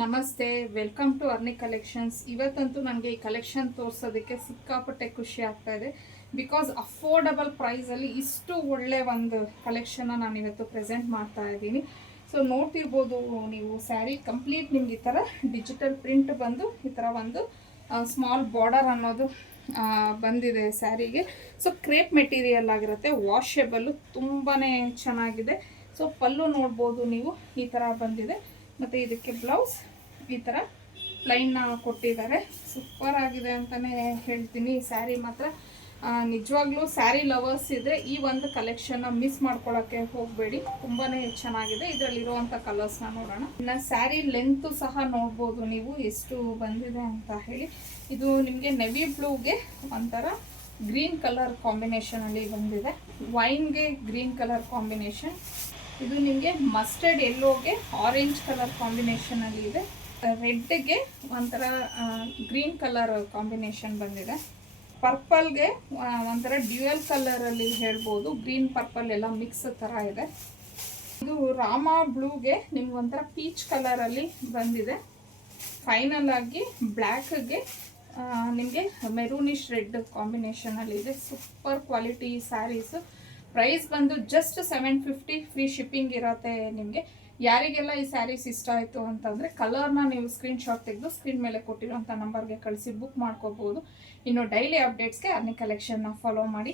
ನಮಸ್ತೆ, welcome to ಅರ್ನಿ collections. ಇವತ್ತಂತೂ ನನಗೆ ಈ ಕಲೆಕ್ಷನ್ ತೋರಿಸೋದಕ್ಕೆ ಸಿಕ್ಕಾಪಟ್ಟೆ ಖುಷಿ ಆಗ್ತಾ ಇದೆ. ಬಿಕಾಸ್ ಅಫೋರ್ಡಬಲ್ ಪ್ರೈಸಲ್ಲಿ ಇಷ್ಟು ಒಳ್ಳೆ ಒಂದು ಕಲೆಕ್ಷನ್ನ ನಾನು ಇವತ್ತು ಪ್ರೆಸೆಂಟ್ ಮಾಡ್ತಾ ಇದ್ದೀನಿ. ಸೊ ನೋಡ್ತಿರ್ಬೋದು ನೀವು, ಸ್ಯಾರಿ ಕಂಪ್ಲೀಟ್ ನಿಮ್ಗೆ ಈ ಥರ ಡಿಜಿಟಲ್ ಪ್ರಿಂಟ್ ಬಂದು ಈ ಥರ ಒಂದು ಸ್ಮಾಲ್ ಬಾರ್ಡರ್ ಅನ್ನೋದು ಬಂದಿದೆ ಸ್ಯಾರಿಗೆ. ಸೊ ಕ್ರೇಪ್ ಮೆಟೀರಿಯಲ್ ಆಗಿರುತ್ತೆ, ವಾಷೆಬಲ್ಲು, ತುಂಬಾ ಚೆನ್ನಾಗಿದೆ. ಸೊ ಪಲ್ಲು ನೋಡ್ಬೋದು ನೀವು, ಈ ಥರ ಬಂದಿದೆ. ಮತ್ತು ಇದಕ್ಕೆ ಬ್ಲೌಸ್ ಈ ಥರ ಪ್ಲೈನ್ನ ಕೊಟ್ಟಿದ್ದಾರೆ. ಸೂಪರ್ ಆಗಿದೆ ಅಂತಲೇ ಹೇಳ್ತೀನಿ. ಸ್ಯಾರಿ ಮಾತ್ರ ನಿಜವಾಗ್ಲೂ ಸ್ಯಾರಿ ಲವರ್ಸ್ ಇದ್ದರೆ ಈ ಒಂದು ಕಲೆಕ್ಷನ್ನ ಮಿಸ್ ಮಾಡ್ಕೊಳ್ಳೋಕ್ಕೆ ಹೋಗಬೇಡಿ. ತುಂಬಾ ಚೆನ್ನಾಗಿದೆ. ಇದರಲ್ಲಿರುವಂಥ ಕಲರ್ಸ್ನ ನೋಡೋಣ. ಇನ್ನು ಸ್ಯಾರಿ ಲೆಂತು ಸಹ ನೋಡ್ಬೋದು ನೀವು ಎಷ್ಟು ಬಂದಿದೆ ಅಂತ ಹೇಳಿ. ಇದು ನಿಮಗೆ ನೆವಿ ಬ್ಲೂಗೆ ಒಂಥರ ಗ್ರೀನ್ ಕಲರ್ ಕಾಂಬಿನೇಷನಲ್ಲಿ ಬಂದಿದೆ. ವೈನ್ಗೆ ಗ್ರೀನ್ ಕಲರ್ ಕಾಂಬಿನೇಷನ್. ಇದು ನಿಮಗೆ ಮಸ್ಟರ್ಡ್ ಎಲ್ಲೋಗೆ ಆರೆಂಜ್ ಕಲರ್ ಕಾಂಬಿನೇಷನಲ್ಲಿ ಇದೆ. ರೆಡ್ಗೆ ಒಂಥರ ಗ್ರೀನ್ ಕಲರ್ ಕಾಂಬಿನೇಷನ್ ಬಂದಿದೆ. ಪರ್ಪಲ್ಗೆ ಒಂಥರ ಡ್ಯೂಯಲ್ ಕಲರಲ್ಲಿ ಹೇಳ್ಬೋದು, ಗ್ರೀನ್ ಪರ್ಪಲ್ ಎಲ್ಲ ಮಿಕ್ಸ್ ಥರ ಇದೆ. ಇದು ರಾಮ ಬ್ಲೂಗೆ ನಿಮ್ಗೆ ಒಂಥರ ಪೀಚ್ ಕಲರಲ್ಲಿ ಬಂದಿದೆ. ಫೈನಲ್ ಆಗಿ ಬ್ಲ್ಯಾಕ್ಗೆ ನಿಮಗೆ ಮೆರೂನಿಶ್ ರೆಡ್ ಕಾಂಬಿನೇಷನಲ್ಲಿ ಇದೆ. Super quality saris. ಪ್ರೈಸ್ ಬಂದು ಜಸ್ಟ್ 750, ಫ್ರೀ ಶಿಪ್ಪಿಂಗ್ ಇರುತ್ತೆ ನಿಮಗೆ. ಯಾರಿಗೆಲ್ಲ ಈ ಸ್ಯಾರೀಸ್ ಇಷ್ಟ ಆಯಿತು ಅಂತಂದರೆ ಕಲರ್ನ ನೀವು ಸ್ಕ್ರೀನ್ಶಾಟ್ ತೆಗೆದು ಸ್ಕ್ರೀನ್ ಮೇಲೆ ಕೊಟ್ಟಿರೋಂಥ ನಂಬರ್ಗೆ ಕಳಿಸಿ ಬುಕ್ ಮಾಡ್ಕೋಬೋದು. ಇನ್ನು ಡೈಲಿ ಅಪ್ಡೇಟ್ಸ್ಗೆ ಅರ್ನಿ ಕಲೆಕ್ಷನ್ನ ಫಾಲೋ ಮಾಡಿ.